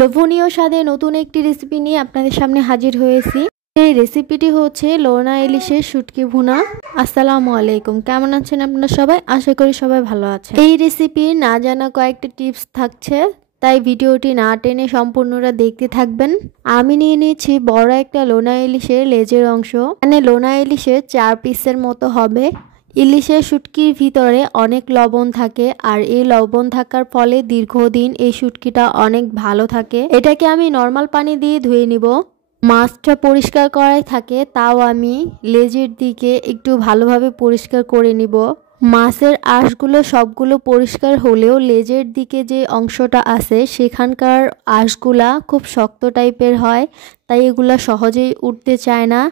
লোভনীয় স্বাদে নতুন একটি রেসিপি নিয়ে আপনাদের সামনে হাজির হয়েছি। এই রেসিপিটি হচ্ছে লোনা ইলিশের শুটকি ভুনা। আসসালামু আলাইকুম, কেমন আছেন আপনারা সবাই? আশা করি সবাই ভালো আছেন। এই রেসিপির না জানা কয়েকটা টিপস থাকছে, তাই ভিডিওটি না টেনে সম্পূর্ণটা দেখতে থাকবেন। আমি নিয়ে নিয়েছি বড় একটা লোনা ইলিশের লেজের অংশ। মানে লোনা ইলিশের 4 পিসের মতো হবে। ইলিশের শুটকির ভিতরে অনেক লবণ থাকে, আর এই লবণ থাকার ফলে দীর্ঘদিন এই শুটকিটা অনেক ভালো থাকে। এটাকে আমি নর্মাল পানি দিয়ে ধুয়ে নিব। মাছটা পরিষ্কার করাই থাকে, তাও আমি লেজের দিকে একটু ভালোভাবে পরিষ্কার করে নিব। মাছের আঁশগুলো সবগুলো পরিষ্কার হলেও লেজের দিকে যে অংশটা আছে সেখানকার আঁশগুলা খুব শক্ত টাইপের হয়, তাই এগুলা সহজেই উঠতে চায় না।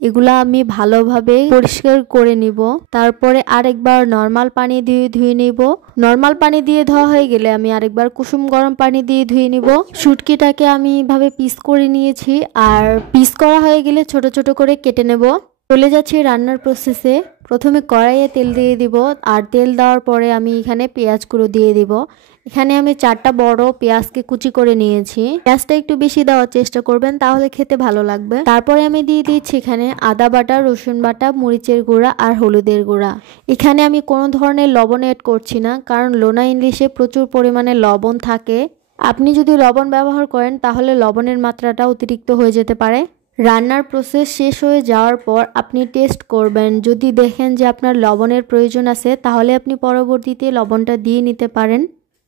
এগুলা আমি ভালোভাবে পরিষ্কার করে নিব। তারপরে আরেকবার নর্মাল পানি দিয়ে ধুয়ে নিব। নর্মাল পানি দিয়ে ধোয়া হয়ে গেলে আমি আরেকবার কুসুম গরম পানি দিয়ে ধুয়ে নিব। শুটকিটাকে আমি এইভাবে পিস করে নিয়েছি, আর পিস করা হয়ে গেলে ছোট ছোট করে কেটে নেব। চলে যাচ্ছি রান্নার প্রসেসে। প্রথমে কড়াইয়ে তেল দিয়ে দিব, আর তেল দেওয়ার পরে আমি এখানে পেঁয়াজগুলো দিয়ে দিব। এখানে আমি 4টা বড় পেঁয়াজকে কুচি করে নিয়েছি। পেঁয়াজটা একটু বেশি দেওয়ার চেষ্টা করবেন, তাহলে খেতে ভালো লাগবে। তারপরে আমি দিয়ে দিচ্ছি এখানে আদা বাটা, রসুন বাটা, মরিচের গুঁড়া আর হলুদের গুঁড়া। এখানে আমি কোনো ধরনের লবণ এড করছি না, কারণ লোনা ইলিশে প্রচুর পরিমাণে লবণ থাকে। আপনি যদি লবণ ব্যবহার করেন তাহলে লবণের মাত্রাটা অতিরিক্ত হয়ে যেতে পারে। রান্নার প্রসেস শেষ হয়ে যাওয়ার পর আপনি টেস্ট করবেন। যদি দেখেন যে আপনার লবণের প্রয়োজন আছে, তাহলে আপনি পরবর্তীতে লবণটা দিয়ে নিতে পারেন।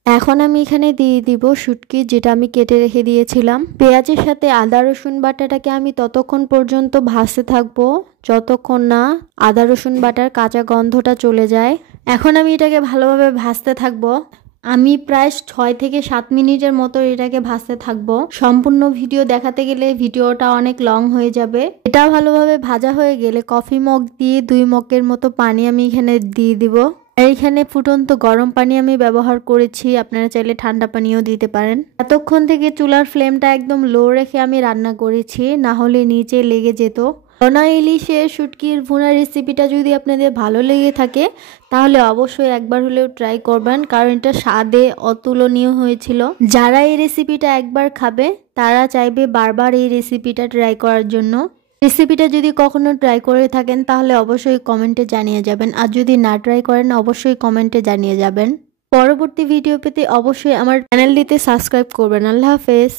এখন আমি এখানে দিয়ে দিব শুটকি, যেটা আমি কেটে রেখে দিয়েছিলাম। পেঁয়াজের সাথে আদা রসুন বাটাটাকে আমি ততক্ষণ পর্যন্ত ভাজতে থাকবো যতক্ষণ না আদা রসুন বাটার কাঁচা গন্ধটা চলে যায়। এখন আমি এটাকে ভালোভাবে ভাজতে থাকবো। আমি প্রায় 6 থেকে 7 মিনিটের মতো এটাকে ভাজতে থাকবো। সম্পূর্ণ ভিডিও দেখাতে গেলে ভিডিওটা অনেক লং হয়ে যাবে। এটা ভালোভাবে ভাজা হয়ে গেলে কফি মগ দিয়ে 2 মগের মতো পানি আমি এখানে দিয়ে দিব। এইখানে ফুটন্ত গরম পানি আমি ব্যবহার করেছি, আপনারা চাইলে ঠান্ডা পানিও দিতে পারেন। এতক্ষণ থেকে চুলার ফ্লেমটা একদম লো রেখে আমি রান্না করেছি, না হলে নিচে লেগে যেত। লোনা ইলিশের শুটকির ভুনা রেসিপিটা যদি আপনাদের ভালো লেগে থাকে, তাহলে অবশ্যই একবার হলেও ট্রাই করবেন, কারণ এটা স্বাদে অতুলনীয় হয়েছিল। যারা এই রেসিপিটা একবার খাবে তারা চাইবে বারবার এই রেসিপিটা ট্রাই করার জন্য। রেসিপিটা যদি কখনো ট্রাই করে থাকেন তাহলে অবশ্যই কমেন্টে জানিয়ে যাবেন, আর যদি না ট্রাই করেন অবশ্যই কমেন্টে জানিয়ে যাবেন। পরবর্তী ভিডিও পেতে অবশ্যই আমার চ্যানেলটিতে সাবস্ক্রাইব করবেন। আল্লাহ হাফেজ।